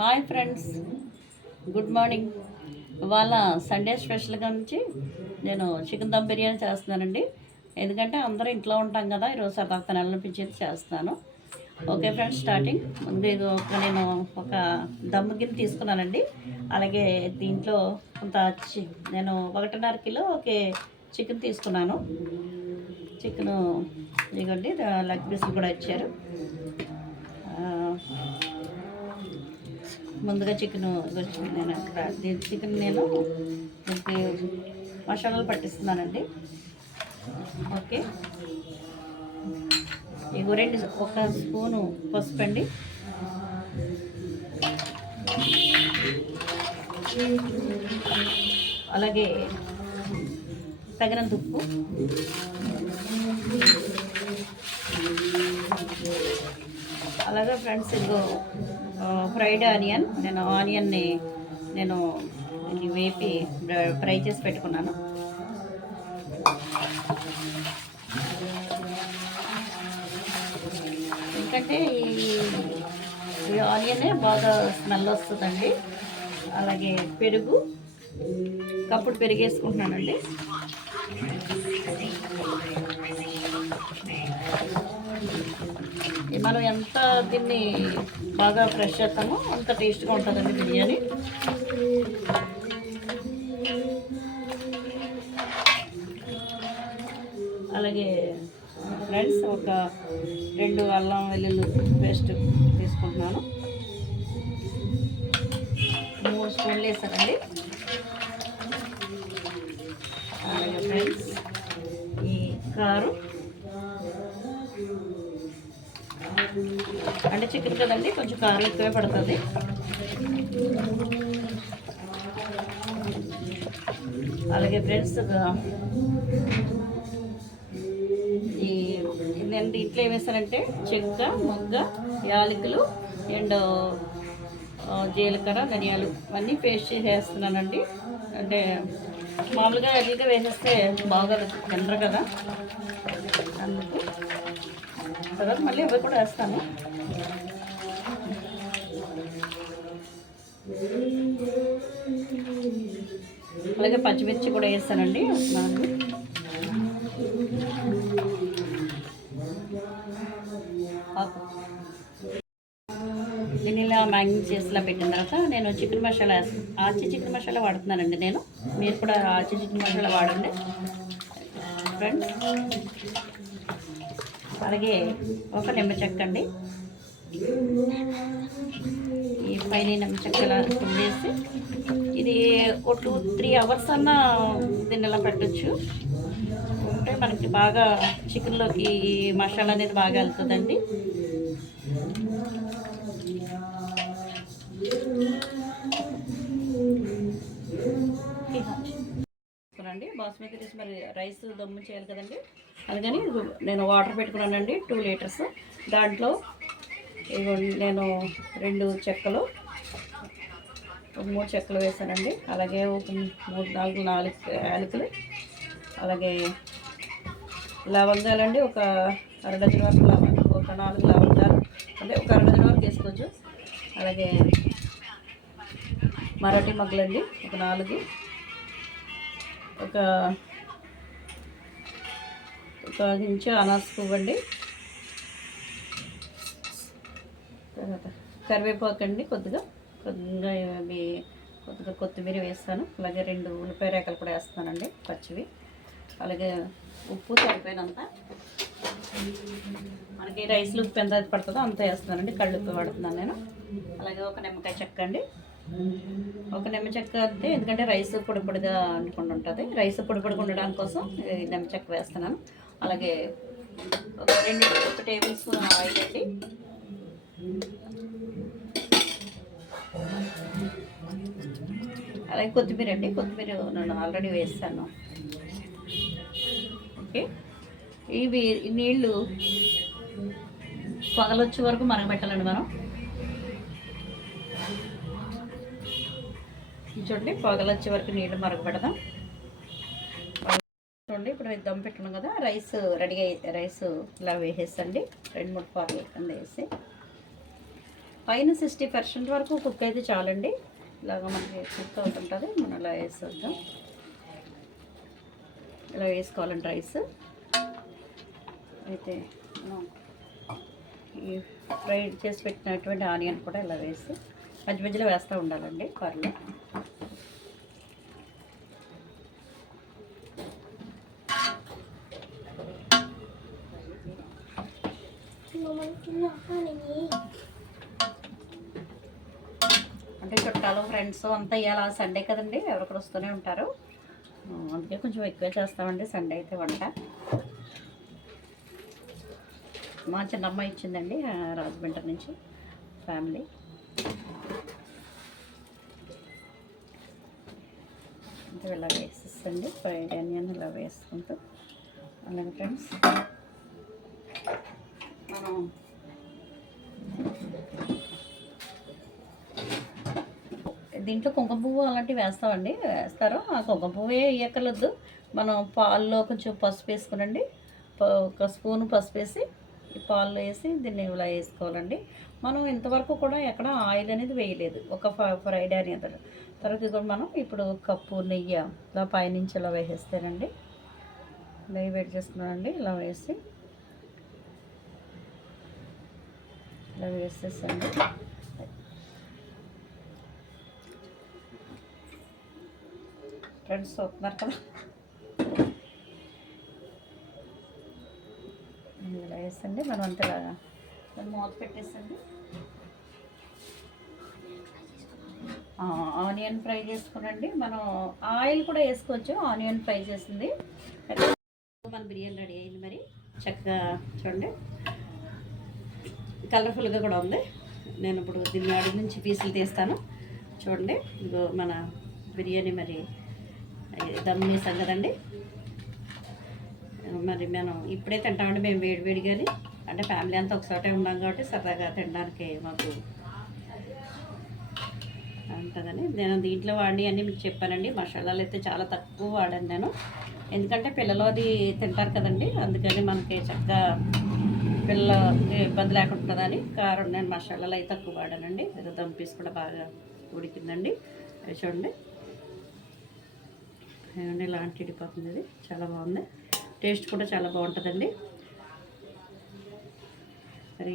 Hi friends, good morning. ఇవాళ Sunday స్పెషల్గా నుంచి నేను చికెన్ దమ్ బిర్యానీ చేస్తున్నానండి. ఎందుకంటే అందరూ ఇంట్లో ఉంటాం కదా, ఈరోజు సరదా తినాలనిపించేది చేస్తున్నాను. ఓకే ఫ్రెండ్స్, స్టార్టింగ్ ముందు నేను ఒక దమ్ గిన్నె తీసుకున్నానండి. అలాగే దీంట్లో కొంత నేను 1.5 కిలో ఒకే చికెన్ తీసుకున్నాను. చికెను ఇదిగోండి, లెగ్ పీసులు కూడా ఇచ్చారు. ముందుగా చికెన్ నేను అక్కడ చికెన్ నేను దీనికి మసాలాలు పట్టిస్తున్నానండి. ఓకే, ఇగో ఒక స్పూను పసుపు అండి, అలాగే తగినంత ఉప్పు, అలాగే ఫ్రెండ్స్ ఇదిగో ఫ్రైడ్ ఆనియన్, నేను ఆనియన్ని వేపి ఫ్రై చేసి పెట్టుకున్నాను. ఎందుకంటే ఈ ఆనియనే బాగా స్మెల్ వస్తుందండి. అలాగే పెరుగు, కప్పుడు పెరిగేసుకుంటున్నానండి. మనం ఎంత దీన్ని బాగా ఫ్రెష్ చేస్తామో అంత టేస్ట్గా ఉంటుందండి బిర్యానీ. అలాగే ఫ్రెండ్స్ ఒక 2 అల్లం వెల్లుల్లి పేస్ట్ తీసుకుంటున్నాను. 3 స్పూన్లు వేసానండి. అలాగే ఫ్రెండ్స్ ఈ కారం, అంటే చికెన్ కదండి కొంచెం కారం ఎక్కువే పడుతుంది. అలాగే ఫ్రెండ్స్ నేను దీంట్లో ఏం వేస్తానంటే చెక్క, మొగ్గ, యాలకులు అండ్ జీలకర్ర, ధనియాలు అన్నీ పేస్ట్ చేసి వేస్తున్నానండి. అంటే మామూలుగా ఎర్లీగా వేసేస్తే బాగా తినరు కదా, అందుకు తర్వాత మళ్ళీ అవి కూడా వేస్తాను. అలాగే పచ్చిమిర్చి కూడా వేస్తానండి. దీన్ని ఇలా మ్యాగ్నెట్ చేసిలా పెట్టిన తర్వాత నేను చికెన్ మసాలా చికెన్ మసాలా వాడుతున్నానండి. మీరు కూడా చికెన్ మసాలా వాడండి ఫ్రెండ్స్. అలాగే ఒక నిమ్మ చెక్క అండి, ఈ పైన నిమ్మ చెక్కల వేసి ఇది ఒక 2-3 అవర్స్ అన్నా దీన్ని ఇలా పెట్టచ్చు. అంటే మనకి బాగా చికెన్లోకి మసాలా అనేది బాగా వెళ్తుందండి. బాస్మతి రైస్ మరి రైస్ దమ్ము చేయాలి కదండి. అందుకని నేను వాటర్ పెట్టుకున్నానండి 2 లీటర్స్. దాంట్లో నేను 2 చెక్కలు, 3 చెక్కలు వేసానండి. అలాగే ఒక 3-4 యాలకులు, అలాగే లవంగాలండి ఒక 1/2 డజన్ వరకు, ఒక 4 లవంగాలు, అంటే ఒక 1/2 డజన్ వరకు వేసుకోవచ్చు. అలాగే మరాఠీ మొగ్గలండి ఒక 4, ఒక ఇంచు అనాస పువ్వు అండి, తర్వాత కరివేపాకు అండి, కొద్దిగా కొత్తిమీర వేస్తాను. అలాగే 2 ఉల్లిపాయ రేఖలు కూడా వేస్తానండి పచ్చివి. అలాగే ఉప్పు సరిపోయినంత, మనకి రైస్లో ఉప్పు ఎంత పడుతుందో అంత వేస్తున్నానండి. కళ్ళుప్పు వాడుతున్నాను నేను. అలాగే ఒక నిమ్మకాయ చెక్క అండి, ఒక నిమ్మ చెక్క అంటే ఎందుకంటే రైస్ పొడి పొడిగా అనుకుంటూ ఉంటుంది. రైస్ పొడి పొడిగా ఉండడం కోసం నిమ్మ చెక్క వేస్తున్నాను. అలాగే ఒక 2 టేబుల్ స్పూన్ ఆయిల్ అండి, అలాగే కొత్తిమీర అండి, కొత్తిమీర నేను ఆల్రెడీ వేస్తాను. ఓకే, ఇవి నీళ్ళు పగలొచ్చే వరకు మరగబెట్టాలండి మనం. చూడండి, పగలొచ్చే వరకు నీళ్ళు మరగబెడదాం. చూడండి, ఇప్పుడు దమ్ పెట్టుకున్నాం కదా, రైస్ రెడీగా రైస్ ఇలా వేసేసండి. 2-3 పార్లు కింద వేసి పైన 60% వరకు కుక్ అయితే చాలండి. ఇలాగ మనకి కుక్ అవుతుంటుంది. మనం ఇలా వేసేద్దాం. ఇలా వేసుకోవాలండి రైస్. అయితే మనం ఈ ఫ్రై చేసి పెట్టినటువంటి ఆనియన్ కూడా ఇలా వేసి మధ్య మధ్యలో వేస్తూ ఉండాలండి కర్రీలో. అంటే చుట్టాలు ఫ్రెండ్స్ అంతా ఇవాళ సండే కదండి, ఎవరికరు వస్తూనే ఉంటారు. అందుకే కొంచెం ఎక్కువ చేస్తామండి సండే అయితే వంట. మా చిన్నమ్మాయి ఇచ్చిందండి రాజమండ్రి నుంచి ఫ్యామిలీ. అంటే ఇలా వేసేస్తండి ఫ్రైడ్ ఆనియన్ ఇలా వేసుకుంటూ. అలాగే ఫ్రెండ్స్ మనం దీంట్లో కుంకుమ పువ్వు అలాంటివి వేస్తారు. ఆ కుంకుమ పువ్వు వేయక్కర్లేదు. మనం పాల్లో కొంచెం పసుపు వేసుకునండి, ఒక స్పూన్ పసుపు వేసి ఈ పాల్లో వేసి దీన్ని ఇలా వేసుకోవాలండి. మనం ఇంతవరకు కూడా ఎక్కడ ఆయిల్ అనేది వేయలేదు. ఒక ఫ్రైడ్ ఆనియన్ తర్వాత కూడా మనం ఇప్పుడు కప్పు నెయ్యి ఇలా పైనుంచి ఇలా వేసేస్తానండి. నెయ్యి వేడి చేసుకున్నానండి. ఇలా వేసి ఇలా వేసేసండి. ఫ్రెండ్స్ చూస్తున్నారు కదా, ఇలా వేసండి. మనం అంతలాగా మూత పెట్టేసండి. Onion fry చేసుకునండి. మనం ఆయిల్ కూడా వేసుకోవచ్చు. ఆనియన్ ఫ్రై చేసింది మన బిర్యానీ రెడీ అయింది. మరి చక్కగా చూడండి, కలర్ఫుల్గా కూడా ఉంది. నేను ఇప్పుడు దీన్ని అడి నుంచి పీసులు తీస్తాను. చూడండి, ఇదిగో మన బిర్యానీ మరి దమ్ వేసాం కదండి. మరి మనం ఇప్పుడే తింటామండి మేము వేడి కానీ, అంటే ఫ్యామిలీ అంతా ఒకసారి ఉన్నాం కాబట్టి సరదాగా తినడానికి మాకు ఉంటుందని నేను దీంట్లో వాడి అన్నీ మీకు చెప్పానండి. మసాలాలు అయితే చాలా తక్కువ వాడాను నేను, ఎందుకంటే పిల్లలు అది తింటారు కదండి. అందుకని మనకి చక్కగా పిల్లలకి ఇబ్బంది లేకుండా ఉంటుందని కారం నేను మసాలాలు అయితే తక్కువ వాడానండి. ఏదో దమ్ పీస్ కూడా బాగా ఉడికిందండి. చూడండి ఏమండి ఇలాంటి ఇడిపోతుంది. ఇది చాలా బాగుంది, టేస్ట్ కూడా చాలా బాగుంటుందండి. మరి